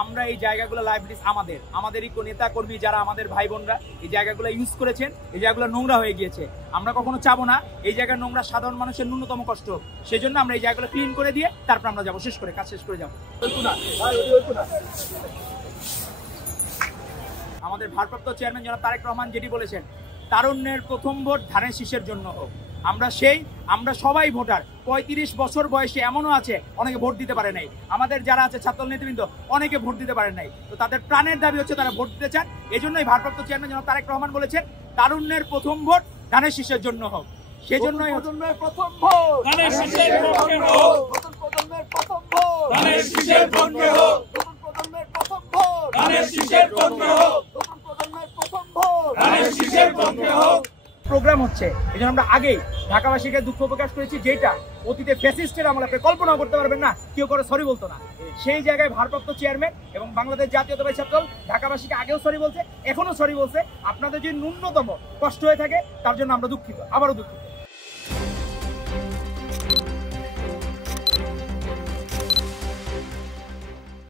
আমরা এই জায়গাগুলো লাইব্রেরি আমাদেরই নেতা কর্মী যারা আমাদের ভাই বোনরা এই জায়গাগুলো ইউজ করেছেন, এই জায়গাগুলো নোংরা হয়ে গিয়েছে। আমরা কখনো চাবো না এই জায়গার নোংরা সাধারণ মানুষের ন্যূনতম কষ্ট হোক। সেজন্য আমরা এই জায়গাগুলো ক্লিন করে দিয়ে তারপর আমরা যাবো, কাজ শেষ করে যাবো। আমাদের ভারপ্রাপ্ত চেয়ারম্যান জনাব তারেক রহমান যেটি বলেছেন, তারুণ্যের প্রথম ভোট ধানের শীষের জন্য হোক। আমরা সবাই ভোটার। 35 বছর বয়সে এমনও আছে অনেকে ভোট দিতে পারে নাই। আমাদের যারা আছে ছাত্র নেতৃবৃন্দ অনেকে ভোট দিতে পারে নাই। তো তাদের প্রাণের দাবি হচ্ছে তারা ভোট দিতে চান। এজন্যই ভারপ্রাপ্ত চেয়ারম্যান জনাব তারেক রহমান বলেছেন তারুণ্যের প্রথম ভোট ধানের শীষের জন্য হোক। সেজন্যই প্রথম ভোট ধানের শীষের পক্ষে হোক, প্রথমের প্রথম ভোট ধানের শীষের পক্ষে হোক, প্রথমের প্রথম ভোট ধানের শীষের পক্ষে হোক, প্রথমের প্রথম ভোট ধানের শীষের পক্ষে হোক। প্রোগ্রাম হচ্ছে এই জন্য আমরা আগেই ঢাকাবাসীকে দুঃখ প্রকাশ করেছি, যেটা অতীতে ফ্যাসিস্টের আমলে আপনি কল্পনাও করতে পারবেন না, কেউ করে সরি বলতো না। সেই জায়গায় ভারপ্রাপ্ত চেয়ারম্যান এবং বাংলাদেশ জাতীয়তাবাদী ছাত্র দল ঢাকাবাসীকে আগেও সরি বলছে, এখনো সরি বলছে। আপনাদের যে ন্যূনতম কষ্ট হয়ে থাকে তার জন্য আমরা দুঃখিত, আবারও দুঃখিত।